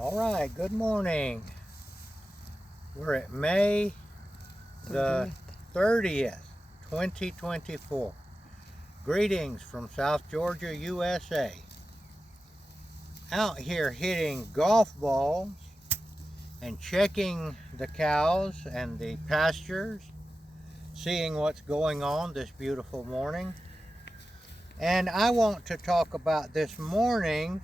All right, good morning. We're at May the 30th, 2024. Greetings from South Georgia, USA. Out here hitting golf balls and checking the cows and the pastures, seeing what's going on this beautiful morning. And I want to talk about this morning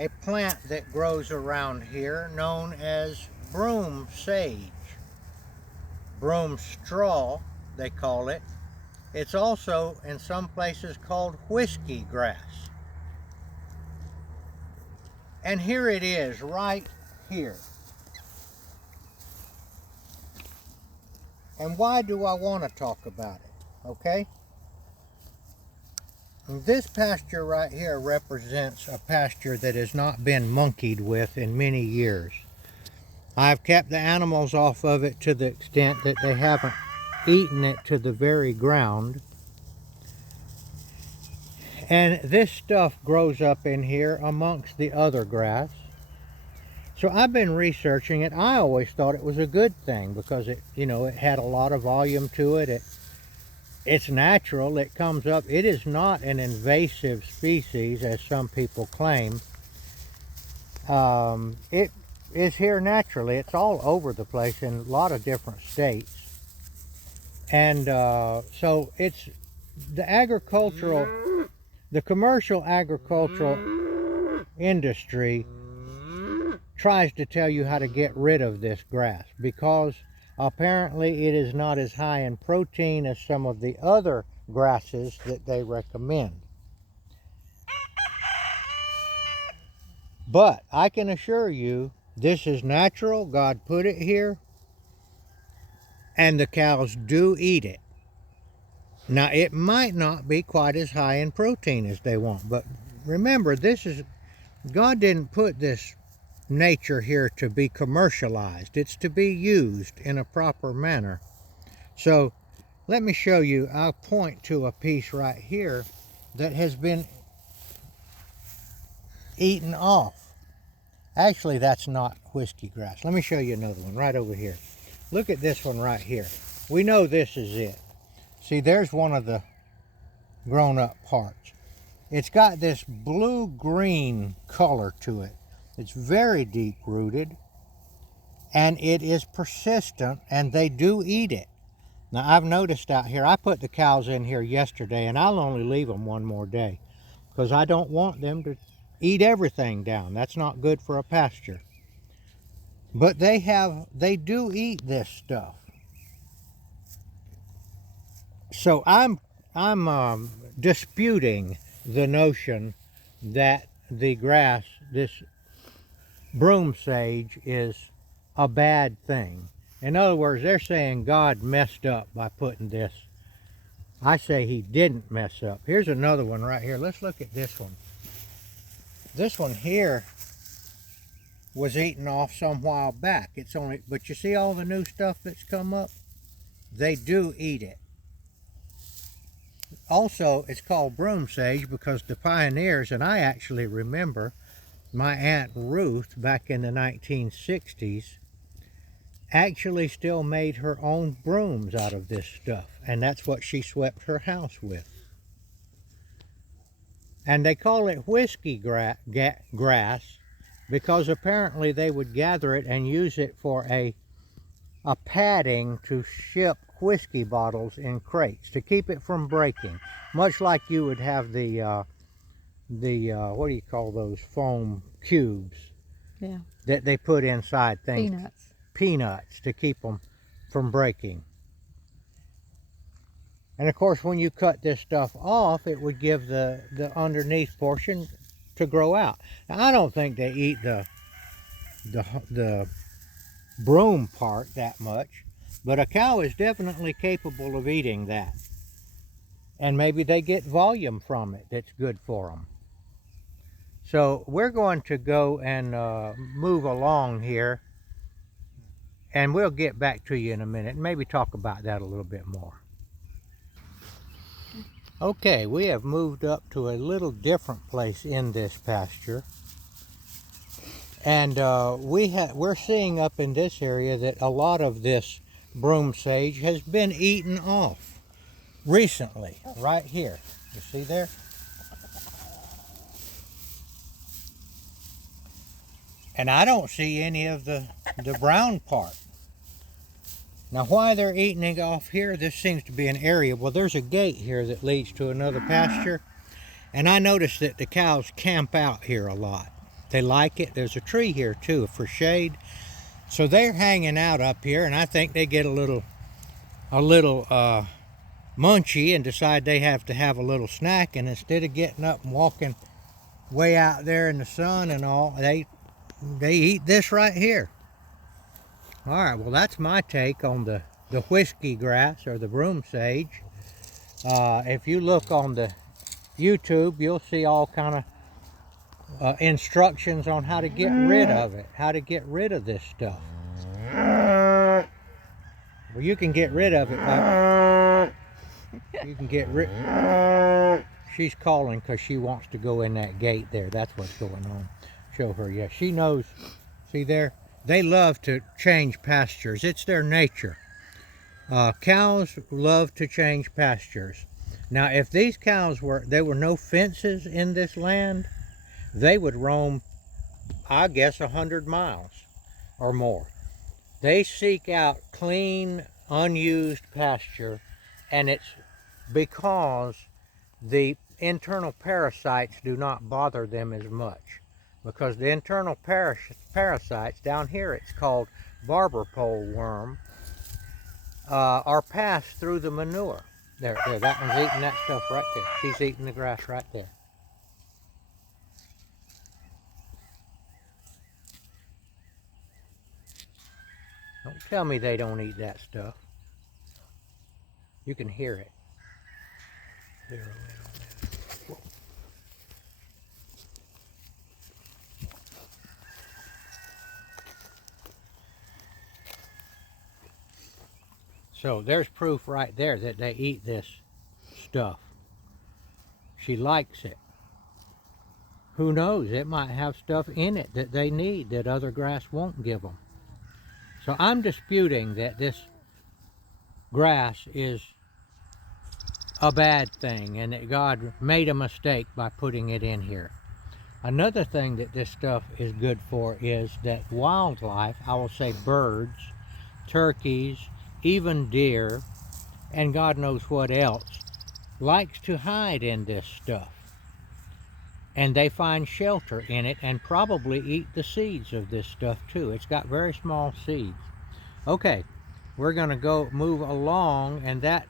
a plant that grows around here known as broom sage. Broom straw, they call it. It's also in some places called whiskey grass. And here it is, right here. And why do I want to talk about it? Okay? This pasture right here represents a pasture that has not been monkeyed with in many years. I've kept the animals off of it to the extent that they haven't eaten it to the very ground. And this stuff grows up in here amongst the other grass. So I've been researching it. I always thought it was a good thing because it had a lot of volume to it. It's natural. It comes up. It is not an invasive species as some people claim. It is here naturally. It's all over the place in a lot of different states. And so it's the commercial agricultural industry tries to tell you how to get rid of this grass because apparently it is not as high in protein as some of the other grasses that they recommend. But I can assure you this is natural. God put it here and the cows do eat it. Now it might not be quite as high in protein as they want, but remember God didn't put this nature here to be commercialized. It's to be used in a proper manner. So let me show you. I'll point to a piece right here that has been eaten off. Actually, that's not whiskey grass. Let me show you another one right over here. Look at this one right here. We know this is it. See, there's one of the grown-up parts. It's got this blue-green color to it. It's very deep-rooted, and it is persistent, and they do eat it. Now, I've noticed out here, I put the cows in here yesterday, and I'll only leave them one more day because I don't want them to eat everything down. That's not good for a pasture. But they do eat this stuff. So I'm disputing the notion that the grass, this broom sage, is a bad thing. In other words, they're saying God messed up by putting this. I say he didn't mess up. Here's another one right here. Let's look at this one. This one here was eaten off some while back. But you see all the new stuff that's come up? They do eat it. Also, it's called broom sage because the pioneers, and I actually remember my Aunt Ruth back in the 1960s actually still made her own brooms out of this stuff, and that's what she swept her house with. And they call it whiskey grass because apparently they would gather it and use it for a padding to ship whiskey bottles in crates to keep it from breaking, much like you would have the what do you call those foam cubes? Yeah. That they put inside things. Peanuts. Peanuts to keep them from breaking. And of course, when you cut this stuff off, it would give the underneath portion to grow out. Now, I don't think they eat the broom part that much, but a cow is definitely capable of eating that. And maybe they get volume from it that's good for them. So we're going to go and move along here, and we'll get back to you in a minute and maybe talk about that a little bit more. Okay, we have moved up to a little different place in this pasture. And we're seeing up in this area that a lot of this broom sage has been eaten off recently, right here. You see there? And I don't see any of the brown part. Now why they're eating it off here, this seems to be an area, well there's a gate here that leads to another pasture. And I noticed that the cows camp out here a lot. They like it. There's a tree here too for shade. So they're hanging out up here, and I think they get a little munchy and decide they have to have a little snack, and instead of getting up and walking way out there in the sun and all, they eat this right here. All right, well that's my take on the whiskey grass or the broom sage. If you look on the YouTube, you'll see all kind of instructions on how to get rid of it, how to get rid of this stuff. Well, you can get rid of it by, you can get rid, she's calling because she wants to go in that gate there. That's what's going on. Show her, yeah, she knows. See there, they love to change pastures. It's their nature. Cows love to change pastures. Now if these cows there were no fences in this land, they would roam, I guess, 100 miles or more. They seek out clean, unused pasture, and it's because the internal parasites do not bother them as much. Because the internal parasites, down here it's called barber pole worm, are passed through the manure. There, that one's eating that stuff right there. She's eating the grass right there. Don't tell me they don't eat that stuff. You can hear it. Zero in on that. Whoa. So there's proof right there that they eat this stuff. She likes it. Who knows, it might have stuff in it that they need that other grass won't give them. So I'm disputing that this grass is a bad thing and that God made a mistake by putting it in here. Another thing that this stuff is good for is that wildlife, I will say birds, turkeys, even deer, and God knows what else, likes to hide in this stuff. And they find shelter in it and probably eat the seeds of this stuff too. It's got very small seeds. Okay, we're going to go move along, and that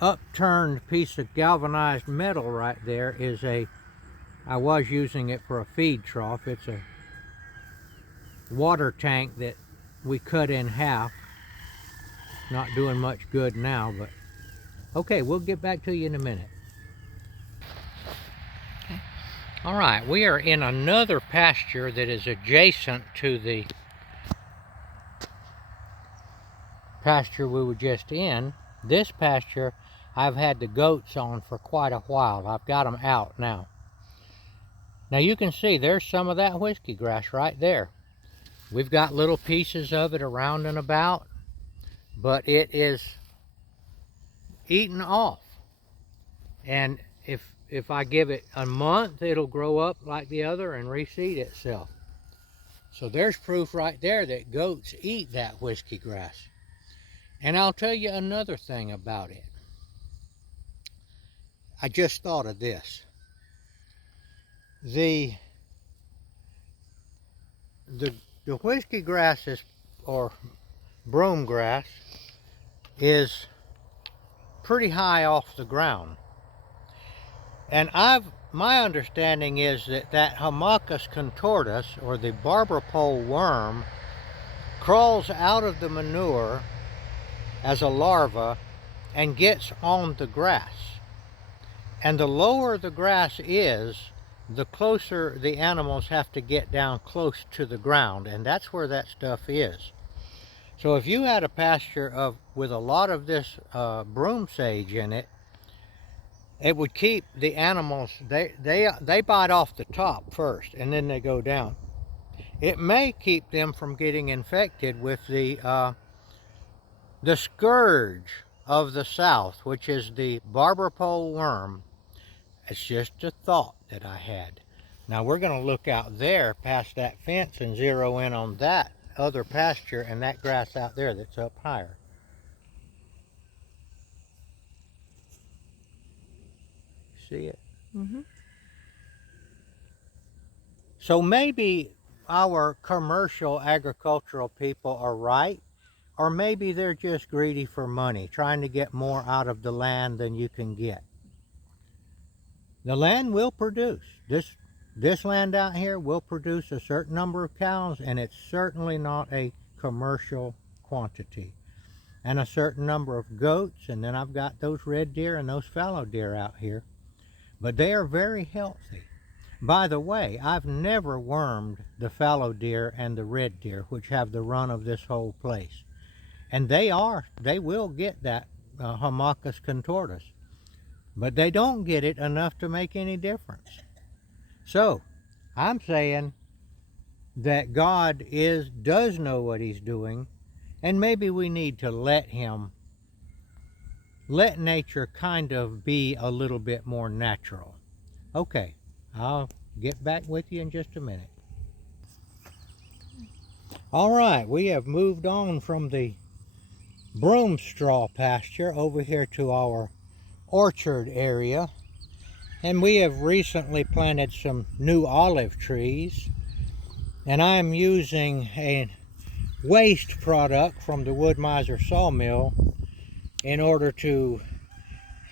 upturned piece of galvanized metal right there is I was using it for a feed trough. It's a water tank that we cut in half. Not doing much good now, but okay, we'll get back to you in a minute. All right, we are in another pasture that is adjacent to the pasture we were just in. This pasture I've had the goats on for quite a while. I've got them out now. Now you can see there's some of that whiskey grass right there. We've got little pieces of it around and about, but it is eaten off. And if I give it a month, it'll grow up like the other and reseed itself. So there's proof right there that goats eat that whiskey grass. And I'll tell you another thing about it. I just thought of this. The whiskey grass or broom grass is pretty high off the ground. And my understanding is that Haemachus contortus, or the barber pole worm, crawls out of the manure as a larva and gets on the grass. And the lower the grass is, the closer the animals have to get down close to the ground, and that's where that stuff is. So if you had a pasture with a lot of this broom sage in it, it would keep the animals, they bite off the top first and then they go down. it may keep them from getting infected with the scourge of the South, which is the barber pole worm. It's just a thought that I had. Now we're going to look out there past that fence and zero in on that other pasture and that grass out there that's up higher. See it? Mm-hmm. So maybe our commercial agricultural people are right, or maybe they're just greedy for money, trying to get more out of the land than you can get. The land will produce. This land out here will produce a certain number of cows, and it's certainly not a commercial quantity. And a certain number of goats, and then I've got those red deer and those fallow deer out here. But they are very healthy. By the way, I've never wormed the fallow deer and the red deer, which have the run of this whole place. And they will get that Haemachus contortus. But they don't get it enough to make any difference. So, I'm saying that God does know what he's doing, and maybe we need to let nature kind of be a little bit more natural. Okay, I'll get back with you in just a minute. All right, we have moved on from the broom straw pasture over here to our orchard area, and we have recently planted some new olive trees, and I'm using a waste product from the Wood Miser sawmill in order to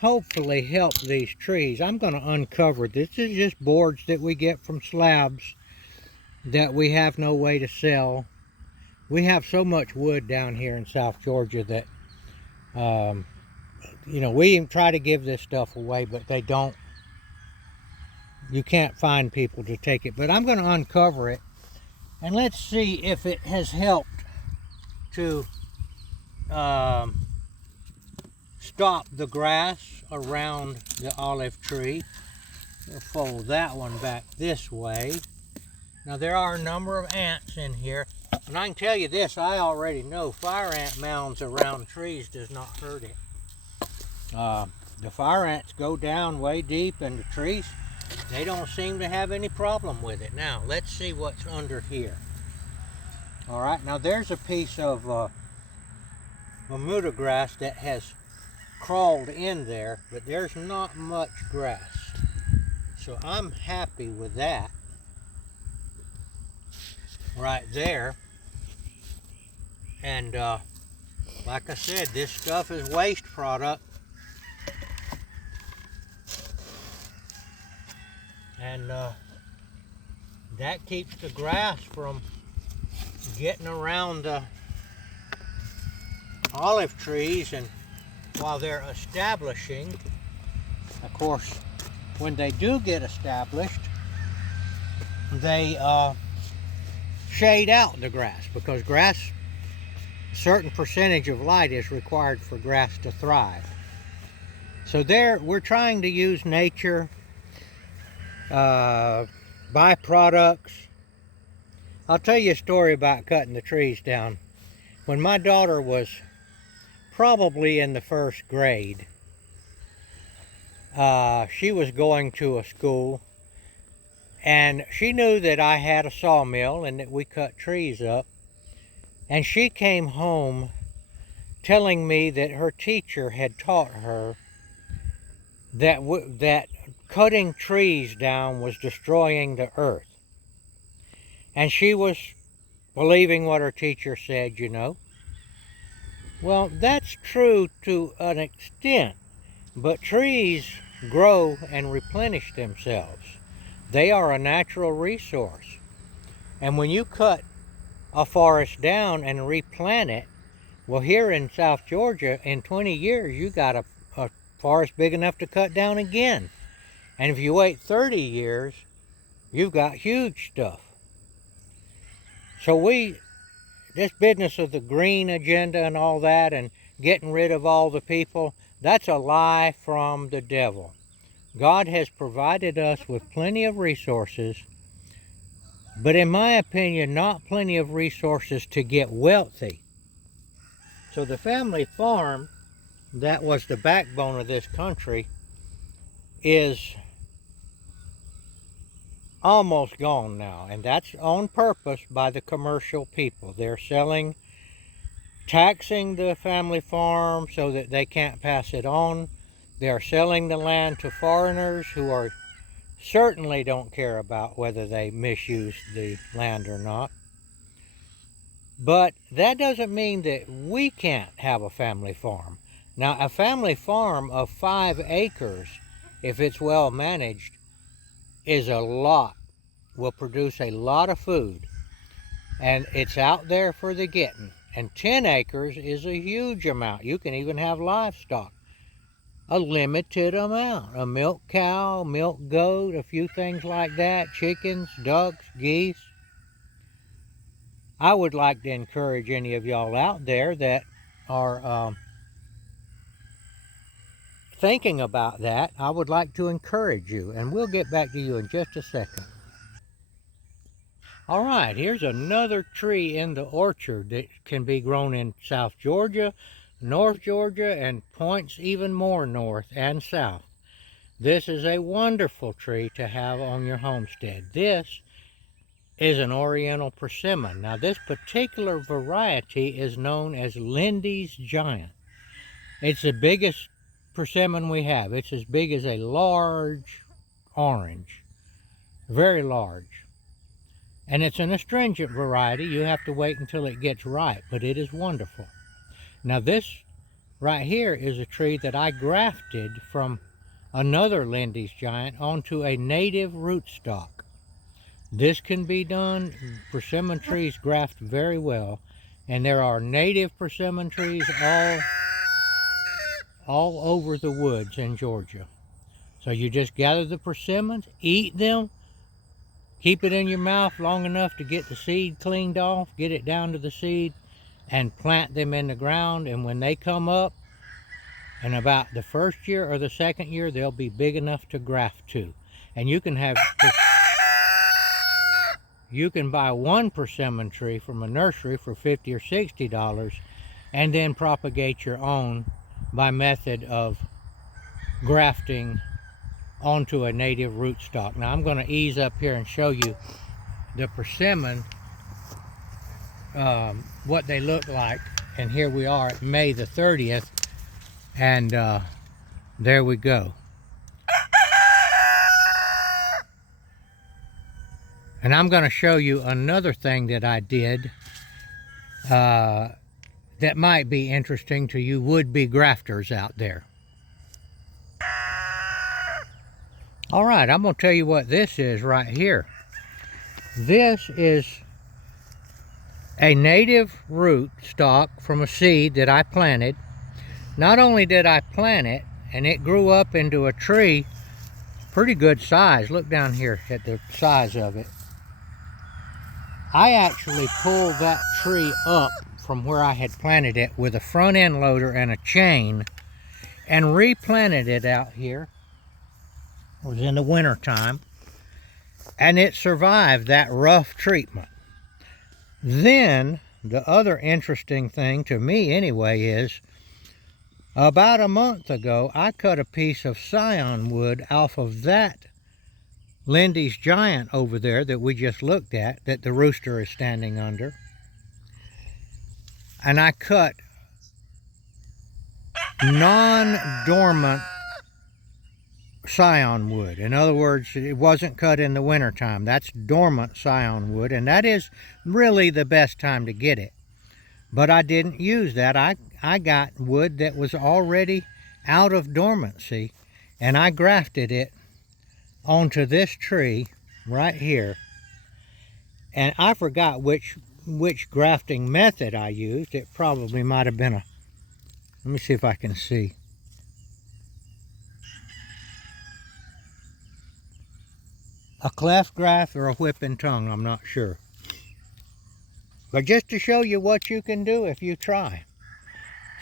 hopefully help these trees. I'm going to uncover this. This is just boards that we get from slabs that we have no way to sell. We have so much wood down here in South Georgia that we even try to give this stuff away, but they don't. You can't find people to take it. But I'm going to uncover it, and let's see if it has helped to stop the grass around the olive tree. We'll fold that one back this way. Now there are a number of ants in here, and I can tell you this, I already know fire ant mounds around trees does not hurt it. The fire ants go down way deep in the trees. They don't seem to have any problem with it. Now, let's see what's under here. All right, now there's a piece of Bermuda grass that has crawled in there, but there's not much grass. So I'm happy with that. Right there. And like I said, this stuff is waste product. And that keeps the grass from getting around the olive trees, and while they're establishing, of course, when they do get established, they shade out the grass, because grass, a certain percentage of light is required for grass to thrive. So there, we're trying to use nature, byproducts. I'll tell you a story about cutting the trees down. When my daughter was probably in the first grade, she was going to a school, and she knew that I had a sawmill and that we cut trees up, and she came home telling me that her teacher had taught her that cutting trees down was destroying the earth. And she was believing what her teacher said, you know. Well, that's true to an extent, but trees grow and replenish themselves. They are a natural resource. And when you cut a forest down and replant it, well, here in South Georgia, in 20 years, you got a forest big enough to cut down again. And if you wait 30 years, you've got huge stuff. So this business of the green agenda and all that, and getting rid of all the people, that's a lie from the devil. God has provided us with plenty of resources but in my opinion, not plenty of resources to get wealthy. So the family farm that was the backbone of this country is almost gone now, and that's on purpose by the commercial people. They're taxing the family farm so that they can't pass it on. They're selling the land to foreigners who are certainly don't care about whether they misuse the land or not. But that doesn't mean that we can't have a family farm. Now, a family farm of 5 acres, if it's well managed, is a lot, will produce a lot of food. And it's out there for the getting. And 10 acres is a huge amount. You can even have livestock. A limited amount. A milk cow, milk goat, a few things like that. Chickens, ducks, geese. I would like to encourage any of y'all out there that are thinking about that. I would like to encourage you, and we'll get back to you in just a second. All right, here's another tree in the orchard that can be grown in South Georgia, North Georgia, and points even more north and south. This is a wonderful tree to have on your homestead. This is an oriental persimmon. Now, this particular variety is known as Lindy's Giant. It's the biggest persimmon we have. It's as big as a large orange, very large. And it's an astringent variety. You have to wait until it gets ripe, but it is wonderful. Now, this right here is a tree that I grafted from another Lindy's Giant onto a native rootstock. This can be done. Persimmon trees graft very well, and there are native persimmon trees all over the woods in Georgia. So you just gather the persimmons, eat them, keep it in your mouth long enough to get the seed cleaned off, get it down to the seed, and plant them in the ground. And when they come up, in about the first year or the second year, they'll be big enough to graft to. And you can buy one persimmon tree from a nursery for $50 or $60 and then propagate your own by method of grafting onto a native rootstock. Now I'm going to ease up here and show you the persimmon, what they look like. And here we are at May the 30th, and there we go. And I'm going to show you another thing that I did that might be interesting to you would-be grafters out there. All right, I'm going to tell you what this is right here. This is a native root stock from a seed that I planted. Not only did I plant it, and it grew up into a tree pretty good size. Look down here at the size of it. I actually pulled that tree up from where I had planted it with a front end loader and a chain and replanted it out here. It was in the winter time, and it survived that rough treatment. Then the other interesting thing to me anyway is about a month ago I cut a piece of scion wood off of that Lindy's Giant over there that we just looked at, that the rooster is standing under. And I cut non-dormant scion wood. In other words, it wasn't cut in the wintertime. That's dormant scion wood, and that is really the best time to get it. But I didn't use that. I got wood that was already out of dormancy, and I grafted it onto this tree right here. And I forgot which grafting method I used. It probably might have been let me see if I can see. A cleft graft or a whipping tongue, I'm not sure. But just to show you what you can do if you try.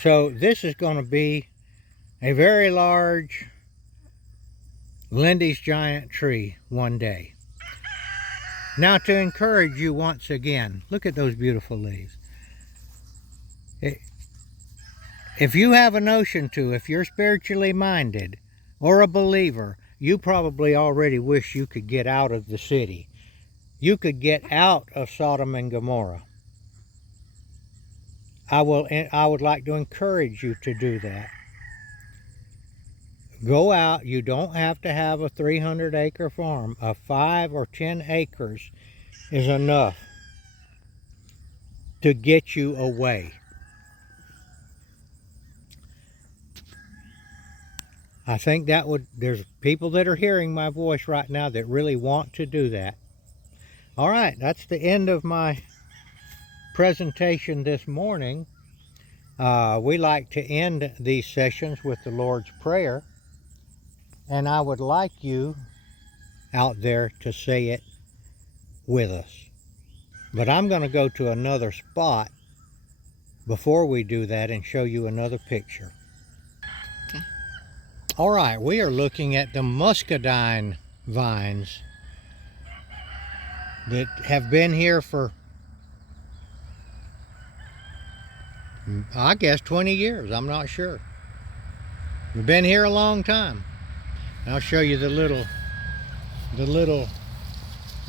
So this is going to be a very large Lindy's Giant tree one day. Now to encourage you once again, look at those beautiful leaves. If you have a notion to, if you're spiritually minded or a believer, you probably already wish you could get out of the city. You could get out of Sodom and Gomorrah. I would like to encourage you to do that. Go out. You don't have to have a 300-acre farm. A 5 or 10 acres is enough to get you away. I think there's people that are hearing my voice right now that really want to do that. All right, that's the end of my presentation this morning. We like to end these sessions with the Lord's Prayer, and I would like you out there to say it with us. But I'm going to go to another spot before we do that and show you another picture. Okay. All right, we are looking at the muscadine vines that have been here for, I guess, 20 years. I'm not sure. We've been here a long time. I'll show you the little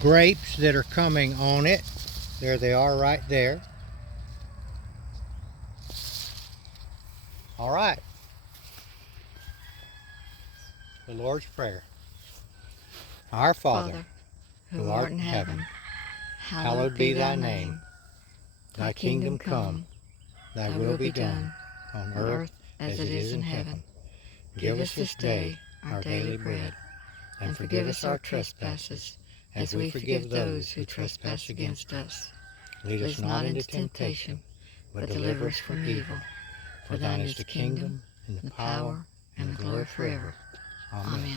grapes that are coming on it. There they are right there. All right. The Lord's Prayer. Our Father, who art in heaven, hallowed be thy name. Thy kingdom come, thy will be done, on earth as it is in heaven. Give us this day our daily bread, and forgive us our trespasses, as we forgive those who trespass against us. Lead us not into temptation, but deliver us from evil. For thine is the kingdom, and the power, and the glory forever. Amen.